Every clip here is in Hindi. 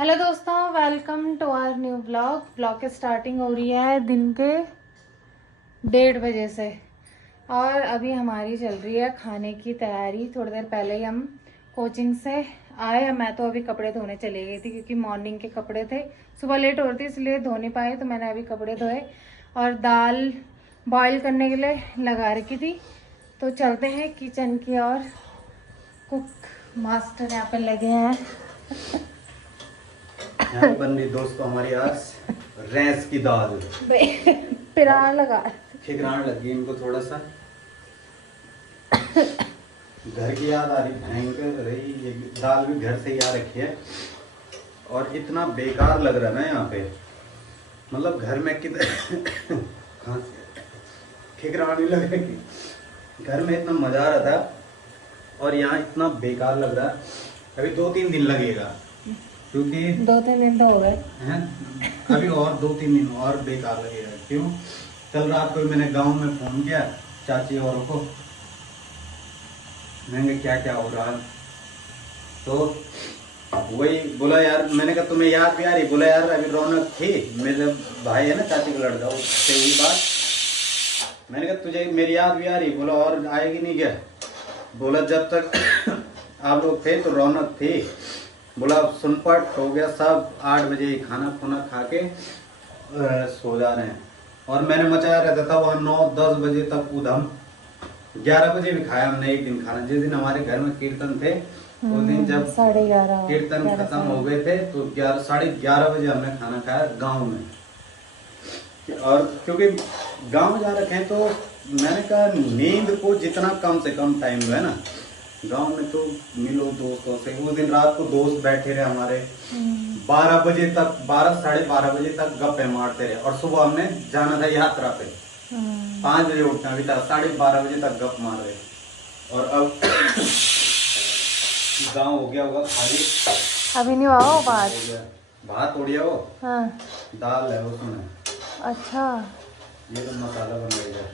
हेलो दोस्तों, welcome to our new blog की स्टार्टिंग हो रही है दिन के 1:30 बजे से। और अभी हमारी चल रही है खाने की तैयारी। थोड़ी देर पहले ही हम कोचिंग से आए। मैं तो अभी कपड़े धोने चली गई थी क्योंकि मॉर्निंग के कपड़े थे, सुबह लेट हो रही थी इसलिए धो नहीं पाए, तो मैंने अभी कपड़े धोए और दाल बॉईल करने के लिए लगा रखी थी। तो चलते हैं किचन की और। कुक मास्टर यहाँ पे लगे हैं। यहाँ पे बन रही दोस्तों हमारी आज रैस की दाल। पिरान लगा ठिकरान लगी इनको थोड़ा सा। घर की याद आ रही, भयंकर रही। ये दाल भी घर से ही आ रखी है और इतना बेकार लग रहा है ना यहाँ पे, मतलब घर में कितना ठिकरान लग रही। घर में इतना मजा आ रहा था और यहाँ इतना बेकार लग रहा है। अभी 2-3 दिन लगेगा क्योंकि 2-3 दिन तो हो गए हैं। अभी और 2-3 दिन और बेकार लगेगा। क्यों? कल रात को मैंने गांव में फोन किया चाची और को, मैंने क्या क्या हो रहा है, तो वही बोला यार, मैंने कहा तुम्हें याद भी आ रही? बोला यार अभी रौनक थी, मेरे भाई है ना चाची का लड़का, उससे हुई बात। मैंने कहा तुझे मेरी याद भी आ रही? बोला और आएगी नहीं क्या? बोला जब तक आप लोग थे तो रौनक थी। बोला अब सुनपट हो गया सब, 8 बजे खाना खुना खा के सो जा रहे हैं। और मैंने मचाया रहता था वहाँ 9-10 बजे तक उधम। 11 बजे भी खाया हमने एक दिन खाना। जिस दिन हमारे घर में कीर्तन थे उस दिन जब 11:30 कीर्तन खत्म हो गए थे तो 11-11:30 बजे हमने खाना खाया गाँव में। और क्योंकि गाँव जा रखे हैं तो मैंने कहा नींद को जितना कम से कम टाइम है ना, गांव में तो मिलो दोस्तों से। उस दिन रात को दोस्त बैठे रहे हमारे 12 बजे तक, 12-12:30 बजे तक गप्पे मारते रहे। और सुबह हमने जाना था यात्रा पे, 5 बजे उठना भी था, 12:30 बजे तक गप मार रहे। और अब गांव हो गया होगा खाली। अभी नहीं हुआ वो बात। भात हो गया वो। हाँ। दाल है उसमें। अच्छा, ये तो मसाला बन गया।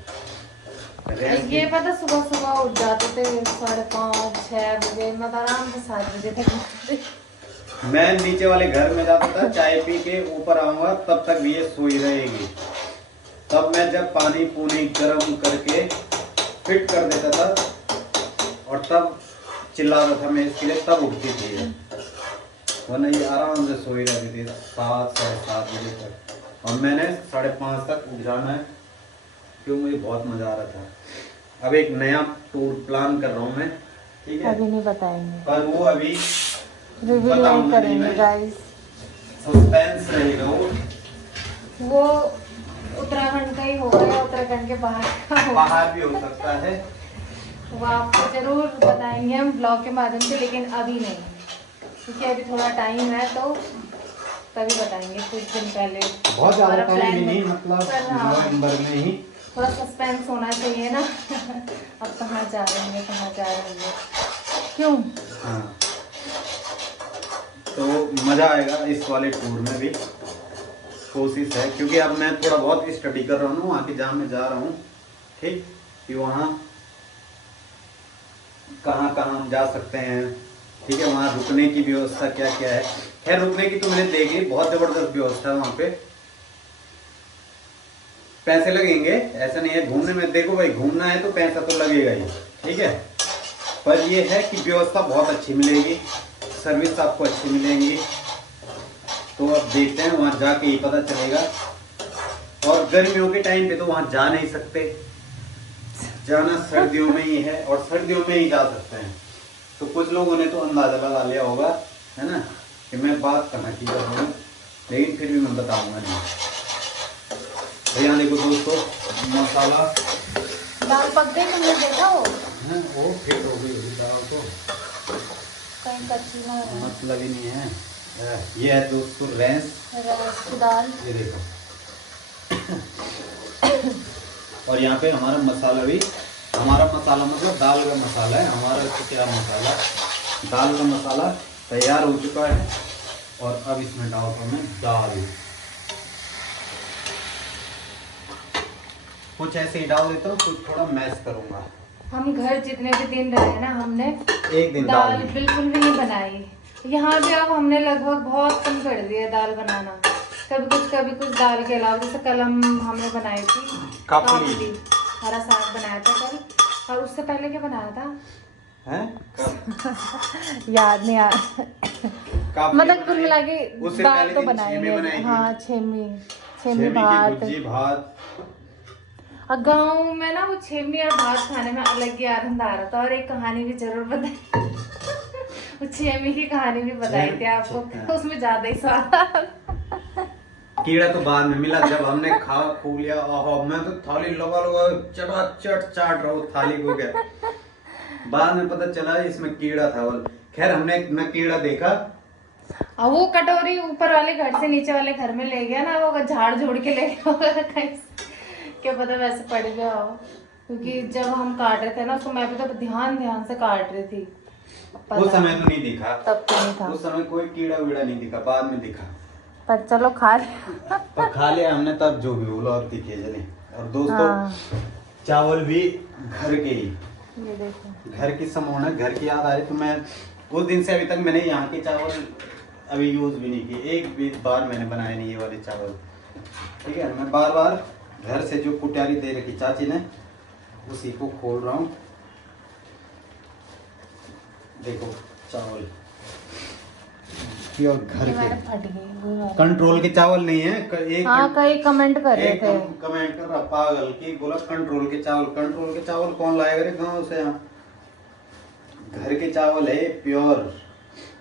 ये पता सुबह सुबह उठ जाते थे 5:30-6 बजे, मैं तो आराम से 7 बजे तक। मैं नीचे वाले घर में जाता था, चाय पी के ऊपर आऊंगा तब तक भी ये सोई रहेगी। तब मैं जब पानी पूनी गर्म करके फिट कर देता था और तब चिल्लाता था मैं इसके लिए, तब उठती थी ये। वरना ये आराम से सोई रहती थी 7-7:30 बजे तक। और मैंने 5:30 तक उठ जाना है क्यों, मुझे बहुत मजा आ रहा था। अब एक नया टूर प्लान कर रहा हूँ मैं, ठीक है? अभी नहीं बताएंगे, पर वो अभी रिवील नहीं करेंगे गाइस, सस्पेंस रहेगा। वो उत्तराखंड का ही होगा या उत्तराखंड के बाहर का होगा, बाहर भी हो सकता है। वो आपको जरूर बताएंगे हम ब्लॉग के माध्यम से, लेकिन अभी नहीं क्योंकि अभी थोड़ा टाइम है तो तभी बताएंगे। कुछ दिन पहले बहुत ज़्यादा टाइम भी नहीं, मतलब नवंबर में ही थोड़ा सस्पेंस होना चाहिए ना। अब कहाँ जा रहे हैं, कहाँ जा रहे हैं, क्यों? हाँ, तो मज़ा आएगा इस वाले टूर में भी। कोशिश है क्योंकि अब मैं थोड़ा बहुत स्टडी कर रहा हूँ वहाँ की, जहाँ मैं जा रहा हूँ, ठीक, कि वहाँ कहाँ कहाँ हम जा सकते हैं, ठीक है? वहाँ रुकने की व्यवस्था क्या क्या है। खैर रुकने की तो मैंने देखी, बहुत ज़बरदस्त व्यवस्था है वहाँ पे। पैसे लगेंगे ऐसा नहीं है, घूमने में देखो भाई, घूमना है तो पैसा तो लगेगा ही, ठीक है? पर ये है कि व्यवस्था बहुत अच्छी मिलेगी, सर्विस आपको अच्छी मिलेंगी। तो अब देखते हैं, वहाँ जाके ही पता चलेगा। और गर्मियों के टाइम पे तो वहाँ जा नहीं सकते, जाना सर्दियों में ही है और सर्दियों में ही जा सकते हैं। तो कुछ लोगों ने तो अंदाजा लगा लिया होगा, है ना, कि मैं बात कहाँ की कर रहा हूँ, लेकिन फिर भी मैं बताऊंगा नहीं। यहाँ देखो दोस्तों, मसाला दाल पक गई, तुमने देखा हो? वो फिट हो गई दाल को, कहीं कच्ची ना रहे। मतलब ही नहीं है। ये है दोस्तों रैंस की दाल, ये देखो। और यहाँ पे हमारा मसाला भी, हमारा मसाला मतलब दाल का मसाला है। हमारा तो क्या मसाला, दाल का मसाला तैयार हो चुका है। और अब इसमें डालता हूँ मैं दाल, कुछ ऐसे ही डाल देता हूँ, कुछ थोड़ा मैश करूँगा। हम घर जितने भी दिन रहे ना, हमने एक दिन दाल बिल्कुल भी नहीं बनाई यहाँ भी अब हमने लगभग बहुत कम कर दिया दाल बनाना। कभी कुछ दाल के अलावा, जैसे कल हमने बनाई थी काफली, हरा साग बनाया था कल, और उससे पहले क्या बनाया था याद नहीं यार। मतलब कुल मिला के दाल तो बनाई। हाँ, छेमी भात। और गाँव में ना वो छेमी और भात खाने में अलग ही आनंद आ रहा था। और एक कहानी भी जरूर बताई वो छेमी की कहानी भी बताई थी आपको, तो उसमें ज्यादा ही स्वाद। कीड़ा तो बाद में मिला, जब हमने खा खू लिया, ओहो मैं तो थाली लगा चटाचट चाट रहा हूँ थाली को क्या। बाद में पता चला इसमें कीड़ा था। खैर हमने न कीड़ा देखा। अब वो कटोरी ऊपर वाले घर से नीचे वाले घर में ले गया ना, वो झाड़ झोड़ के ले गया होगा कहीं, क्या पता वैसे पड़ गया हो। क्योंकि जब हम काट रहे थे ना उसको, मैं भी तो ध्यान से काट रही थी। उस समय तो नहीं दिखा, तब तो नहीं था, उस समय कोई कीड़ा वीड़ा नहीं दिखा, बाद में दिखा। पर चलो खा लिया। पर खा लिया हमने, तब जो भी बोला और दिखे जले। और दोस्तों चावल भी घर के ही, ये देखो घर की समोना, घर की याद आ रही। तो मैं उस दिन से अभी तक मैंने यहाँ के चावल अभी यूज भी नहीं किए, एक भी बार मैंने बनाए नहीं ये वाले चावल। ठीक है, मैं बार बार घर से जो कुटियारी दे रखी चाची ने, उसी को खोल रहा हूँ। देखो चावल और घर के फट गई, कंट्रोल के चावल नहीं है। कई कमेंट कर रहे थे, कमेंट कर रहा पागल की, बोला कंट्रोल के चावल। कंट्रोल के चावल कौन लाएगा रे गाँव से? यहाँ घर के चावल है प्योर।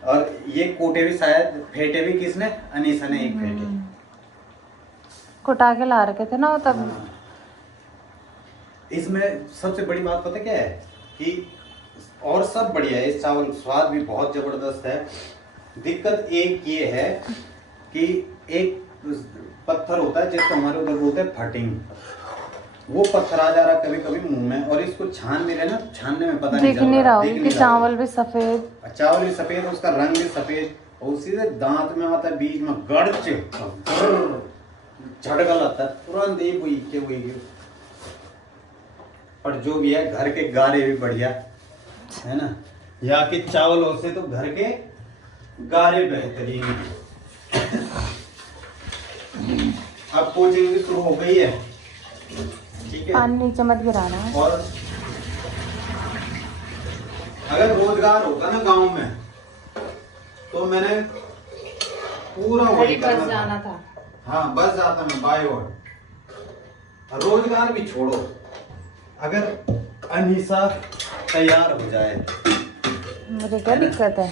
और ये कोटे भी शायद फेंटे भी किसने? अनीसा ने एक फेंटे कुटा के ला रखे थे ना वो तब। इसमें सबसे बड़ी बात पता क्या है कि और सब बढ़िया है, इस चावल स्वाद भी बहुत जबरदस्त है। दिक्कत एक ये है कि एक पत्थर होता है जिसको हमारे उधर बोलते हैं फटिंग, वो पत्थर आ जा रहा कभी कभी मुंह में, और इसको छान में ना, छानने में पता दिख नहीं रहा कि चावल भी सफेद, चावल भी सफेद, उसका रंग भी सफेद, और सीधे दांत में आता है, बीच में गड़च झटका लगता है तुरंत ही वही के। पर जो भी है घर के गारे भी बढ़िया है ना, यहाँ के चावलों से तो घर के गारे बेहतरीन। अब कोचिंग भी शुरू हो गई है, ठीक है, पानी नीचे मत गिराना। और अगर रोजगार होता ना गांव में तो मैंने पूरा वही बस जाना था। हाँ बस जाता मैं बाय रोड। रोजगार भी छोड़ो, अगर अनीसा तैयार हो जाए, मुझे क्या दिक्कत है?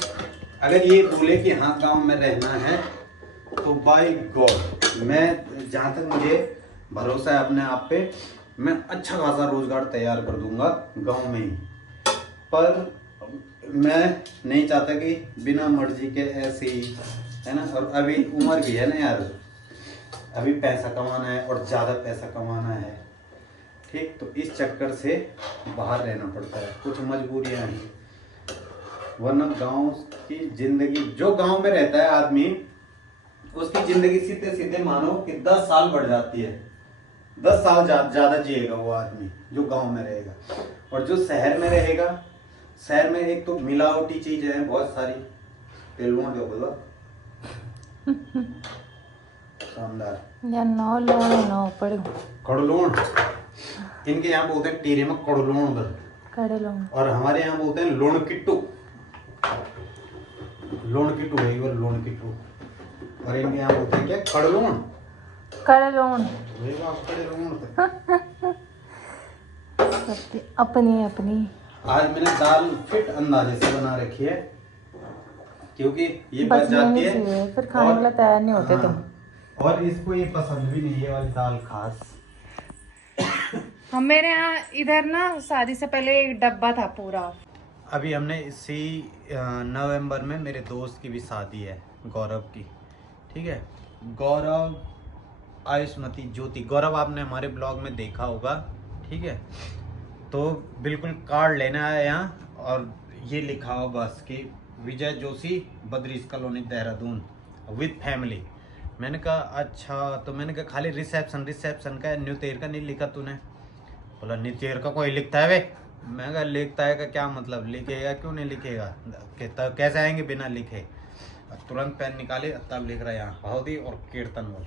अगर ये बोले कि हाँ गांव में रहना है, तो बाय गॉड मैं, जहाँ तक मुझे भरोसा है अपने आप पे, मैं अच्छा खासा रोजगार तैयार कर दूंगा गांव में ही। पर मैं नहीं चाहता कि बिना मर्जी के ऐसे ही, है ना। और अभी उम्र भी है ना यार, अभी पैसा कमाना है और ज़्यादा पैसा कमाना है, ठीक। तो इस चक्कर से बाहर रहना पड़ता है, कुछ मजबूरियां हैं। वरना गांव की जिंदगी, जो गांव में रहता है आदमी, उसकी जिंदगी सीधे सीधे मानो कि 10 साल बढ़ जाती है। 10 साल ज्यादा जिएगा वो आदमी जो गांव में रहेगा। और जो शहर में रहेगा, शहर में एक तो मिलावटी चीजें हैं बहुत सारी, तेलुआ जो बोला शानदार, या नौ लो पड़ो कड़लूण, इनके यहाँ बोलते हैं टीरे में कड़लूण उधर, कड़े लोग, और हमारे यहाँ बोलते हैं लोण किट्टू। लोण किट्टू है वो, लोण किट्टू। और इनके यहाँ बोलते हैं क्या? कड़लूण, कड़लूण। अपनी अपनी। आज मैंने दाल फिट अंदाजे से बना रखी है, क्योंकि ये बच जाती है, फिर खाने के लिए तैयार नहीं होते तुम। और इसको ये पसंद भी नहीं है वाली दाल खास। हम मेरे यहाँ इधर ना शादी से पहले एक डब्बा था पूरा। अभी हमने इसी नवंबर में मेरे दोस्त की भी शादी है, गौरव की, ठीक है। गौरव, आयुष्मती, ज्योति। गौरव आपने हमारे ब्लॉग में देखा होगा, ठीक है। तो बिल्कुल कार्ड लेना है यहाँ, और ये लिखा हो बस कि Vijay Joshi, Badrish colony, Dehradun, with family. मैंने कहा अच्छा, तो मैंने कहा खाली रिसेप्शन का, न्यू तेर का नहीं लिखा तूने? बोला न्यू तेर का कोई लिखता है वे? मैं कहा लिखता है का क्या मतलब, लिखेगा क्यों नहीं लिखेगा, कैसे आएंगे बिना लिखे? तुरंत पेन निकाले, तब लिख रहा है यहाँ हौदी और कीर्तनवल।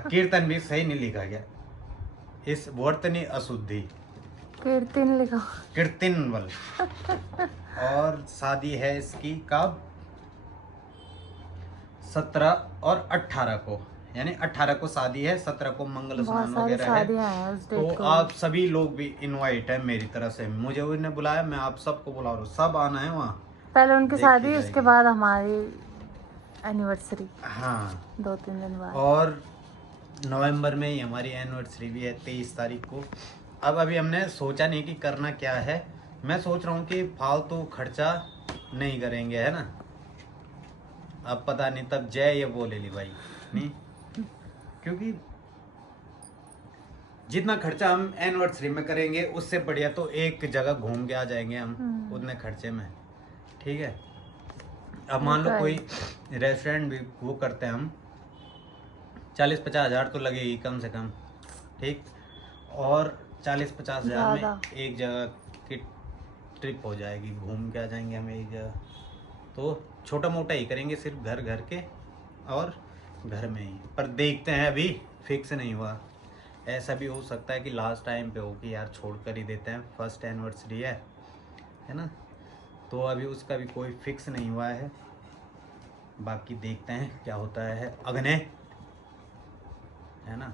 कीर्तन भी सही नहीं लिखा गया, इस वर्तनी अशुद्धि, कीर्तन लिखा, कीर्तनवल। और शादी है इसकी कब? 17 और 18 को, यानी 18 को शादी है, 17 को मंगल स्नान वगैरह है। तो आप सभी लोग भी इनवाइट है मेरी तरफ से, मुझे उन्होंने बुलाया, मैं आप सबको बुला रहा हूँ, सब आना है वहाँ। पहले उनकी शादी, उसके बाद हमारी एनिवर्सरी। हाँ 2-3 दिन बाद। और नवंबर में ही हमारी एनिवर्सरी भी है, 23 तारीख को। अब अभी हमने सोचा नहीं कि करना क्या है, मैं सोच रहा हूँ कि फालतू खर्चा नहीं करेंगे, है ना। अब पता नहीं तब जय ये बोले ली भाई नहीं, क्योंकि जितना खर्चा हम एनिवर्सरी में करेंगे उससे बढ़िया तो एक जगह घूम के आ जाएंगे हम उतने खर्चे में, ठीक है। अब मान लो कोई रेस्टोरेंट भी वो करते हैं हम, 40-50 हज़ार तो लगेगी कम से कम, ठीक। और 40-50 हज़ार में एक जगह की ट्रिप हो जाएगी, घूम के आ जाएंगे हम एक जगह। तो छोटा मोटा ही करेंगे, सिर्फ घर घर के और घर में ही, पर देखते हैं, अभी फिक्स नहीं हुआ। ऐसा भी हो सकता है कि लास्ट टाइम पे हो कि यार छोड़ कर ही देते हैं, फर्स्ट एनिवर्सरी है ना। तो अभी उसका भी कोई फिक्स नहीं हुआ है, बाकी देखते हैं क्या होता है। अग्ने है ना।